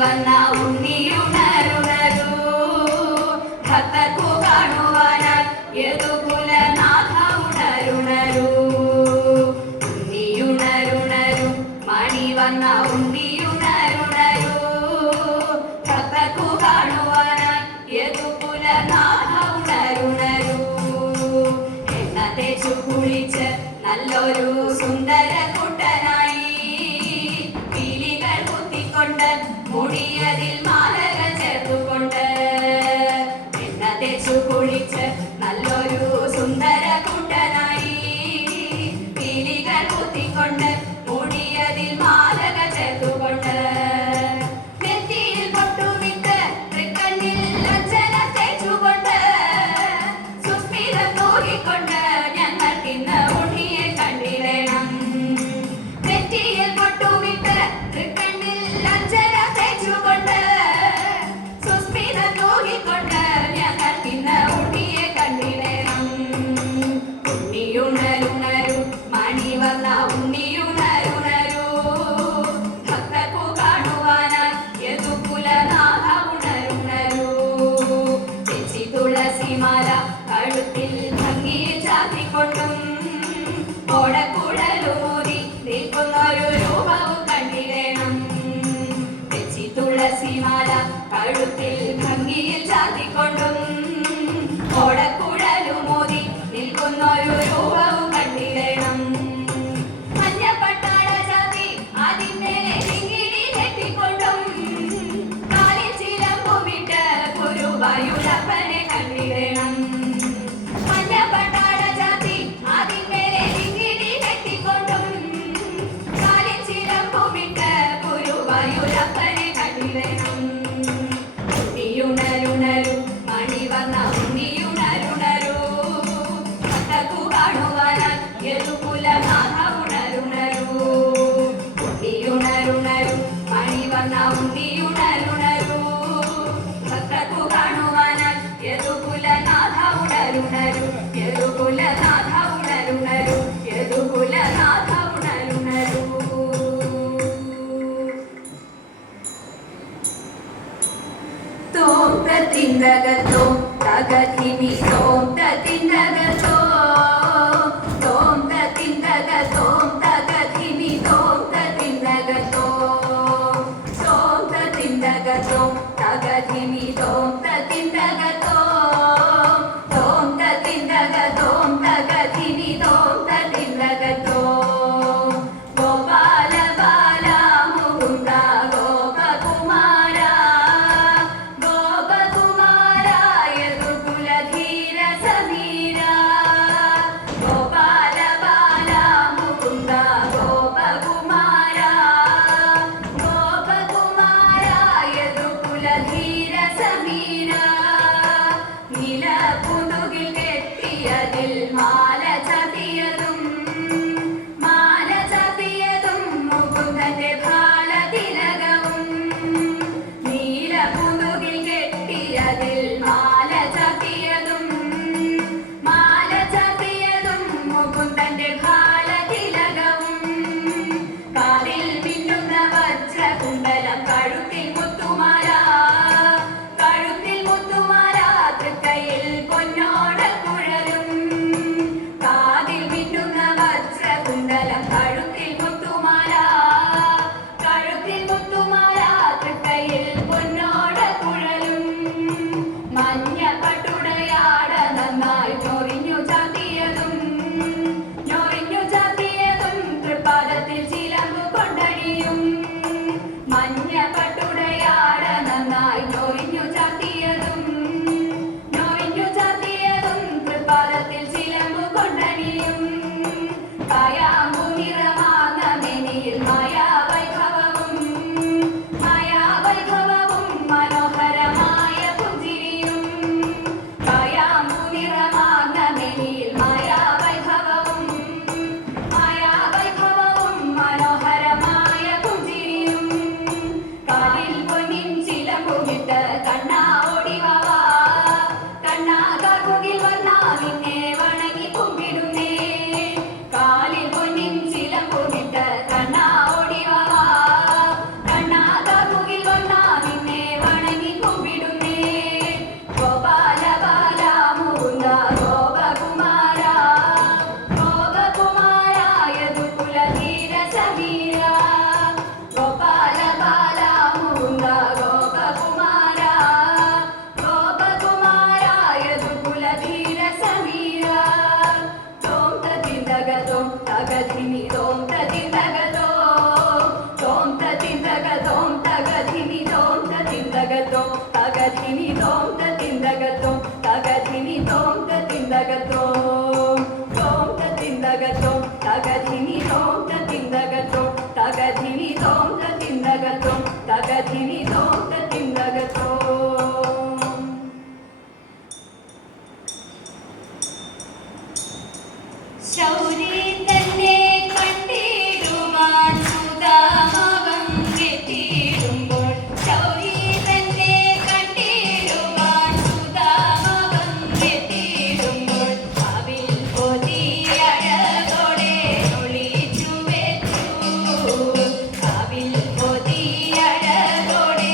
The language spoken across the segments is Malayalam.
വന്ന ഉണ്ണിയുണരുണരൂ ഭക്തർക്കു കാണുവാനായി യദുകുലനാഥ ഉണരുണരൂ ഉണ്ണിയുണരുണരൂ മണി വന്ന ഉണ്ണിയുണരുണരൂ ഭക്തർക്കു കാണുവാനായി യദുകുലനാഥ ഉണരുണരൂ എണ്ണ തേച്ചു കുളിച്ച് നല്ലൊരു സുന്ദര കുട്ടനായി പീലികൾ കുത്തിക്കൊണ്ട് മുടിയതിൽ മാലകൾ ചേർത്തുകൊണ്ട് എണ്ണ തേച്ചു കുളിച്ച് നല്ലൊരു സുന്ദര കുട്ടനായി പീലികൾ കുത്തിക്കൊണ്ട് മുടിയതിൽ മാലകൾ ചേർത്തുകൊണ്ട് നെറ്റിയിൽ പൊട്ടുമിട്ട് തൃക്കണ്ണിൽ അഞ്ജന തേച്ചുകൊണ്ട് സുസ്മിതം തൂകിക്കൊണ്ട് ഞങ്ങൾക്കിന്ന് ഉണ്ണിയെ കണ്ടിടണം നെറ്റിയിൽ പൊട്ടുമിട്ട് തൃക്കണ്ണിൽ അഞ്ജന തേച്ചുകൊണ്ട് സുസ്മിതം തൂകിക്കൊണ്ട് ഞങ്ങൾക്കിന്ന് ഉണ്ണിയെ കണ്ടിടണം ഉണ്ണിയുണരുണരൂ മണി വന്ന ഉണ്ണിയുണരുണരൂ ഭക്തർക്കു കാണുവാനായി യദുകുലനാഥ ഉണരുണരൂ ചേച്ചി തുളസിമാല കഴുത്തിൽ ഭംഗിയിൽ ചാത്തിക്കൊണ്ടും ഓടക്കുഴലൂതി നിൽക്കുന്നൊരു രൂപവും കണ്ടിടണം ചേച്ചി തുളസിമാല കഴുത്തിൽ ഭംഗിയിൽ ചാത്തിക്കൊണ്ടും ഓടക്കുഴലുമോതി നിൽക്കുന്നൊരു രൂപവും കണ്ടിടണം മഞ്ഞപ്പട്ടാട ചാത്തി അതിന്മേലെ ചിങ്കിടി കെട്ടിക്കൊണ്ടും കാലിൽ ചിലമ്പുമിട്ട് ഗുരുവായൂരപ്പനെ കണ്ടിടണം മഞ്ഞപ്പട്ടാട ചാത്തി അതിന്മേലെ ചിങ്കിടി കെട്ടിക്കൊണ്ടും കാലിൽ ചിലമ്പുമിട്ട് ഗുരുവായൂരപ്പനെ കണ്ടിടണം ഉണ്ണിയുണരുണരൂ മണി വന്ന ഉണ്ണിയുണരുണരൂ ഭക്തർക്കു കാണുവാനായി യദുകുലനാഥ ഉണരുണരൂ ഉണ്ണിയുണരുണരൂ മണി വന്ന ഉണ്ണിയുണരുണരൂ ഭക്തർക്കു കാണുവാനായി യദുകുലനാഥ ഉണരുണരൂ യദുകുലനാഥ ഉണരുണരൂ യദുകുലനാഥ ഉണരുണരൂ തോം തത്തിന്തകത്തോ തകധിമി തോം തത്തിന്തകത്തോ തോം തത്തിന്തകത്തോം തകധിമി തോം തത്തിന്തകത്തോ തോം തത്തിന്തകത്തോ തകധിമി തോം തത്തിന്തകത്തോ തോം തത്തിന്തകത്തോം തകധിമി തോം തത്തിന്തകത്തോ ഗോപാല ബാല മുകുന്ദ ഗോപകുമാര ഗോപകുമാര യദുകുലധീര സമീര ഗോപാല ബാല മുകുന്ദ ഗോപകുമാര ഗോപകുമാര യദുകുലധീര സമീര തിന്തകത്തോം തകധിനി തോം തിന്തകത്തോം തകധിനി തോം തിന്തകത്തോം തോം തിന്തകത്തോം തകധിനി തോം തിന്തകത്തോം തകധിനി തോം തിന്തകത്തോം തകധിനി തോം തിന്തകത്തോം. ശൗരി തന്നെ കണ്ടിടുവാൻ സുധാമവങ്കെത്തിയിടുമ്പോൾ ശൗരി തന്നെ കണ്ടിടുവാൻ സുധാമവങ്കെത്തിയിടുമ്പോൾ അവിൽ പൊതിയഴകോടെ ഒളിച്ചു വെച്ചു അവിൽ പൊതിയഴകോടെ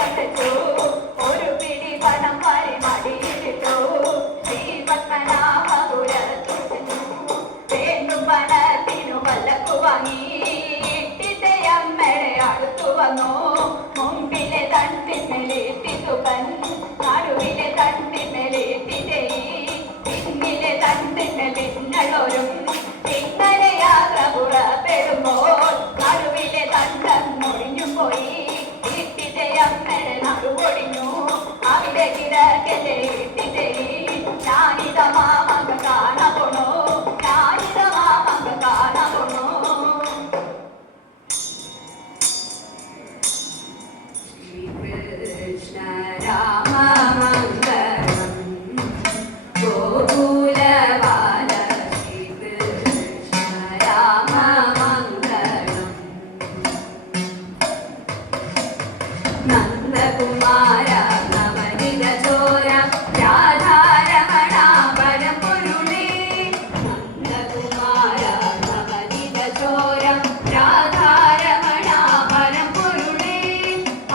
ആദ്യം വെച്ചു ഒരു പിടി പണം പരിമടിയിട്ടു ശ്രീ പത്മനാഭപുരത്തു ചെന്നു വേണ്ടും പണത്തിനു വല്ലക്കു വാങ്ങി ഇട്ടിട്ടയമ്മയുടെ അടുത്തു വന്നു മുമ്പിലെ തണ്ടിന്മേലേറ്റിതുപൻ നടുവിലെ തണ്ടിന്മേലേറ്റിതേ പിന്നിലെ തണ്ടിന്മേൽ പിന്നളൊരും ഇങ്ങനെ യാത്ര പുറപ്പെടുമ്പോൾ നടുവിലെ തണ്ടം ഒഴിഞ്ഞു പോയി ഇട്ടിതയമ്മയുടെ നടുവൊടിഞ്ഞു അവിടെ കിടക്കലെ ഇട്ടിതേ ഞാനിത മാമക കാണണോ ഞാനിത മാമക കാണണോ ശ്രീകൃഷ്ണ രാമ മംഗളം ഗോകുലബാല ശ്രീകൃഷ്ണ രാമ മംഗളം നന്ദകുമാര നവനിത ചോര രാധാരമണ പരമ്പൊരുളേ നന്ദകുമാര നവനിത ചോര രാധാരമണ പരമ്പൊരുളേ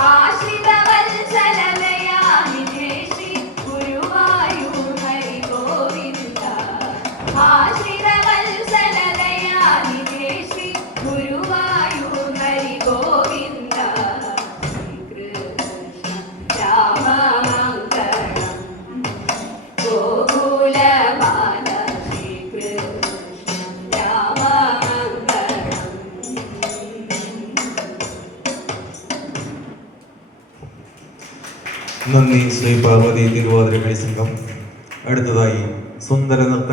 ആശ്രിത വത്സലതയാ നിധേഷി ഗുരുവായൂർ ഹരി ഗോവിന്ദ ആശ്രിത വത്സലതയാ നിധേഷി ഗുരുവായൂർ ഹരി ഗോവിന്ദ ശ്രീകൃഷ്ണ രാമ മംഗളം ഗോകുലബാല ശ്രീകൃഷ്ണ രാമ മംഗളം നന്ദി ശ്രീ പാർവതി തിരുവാതിരക്കളി സംഘം. അടുത്തതായി സുന്ദര നൃത്ത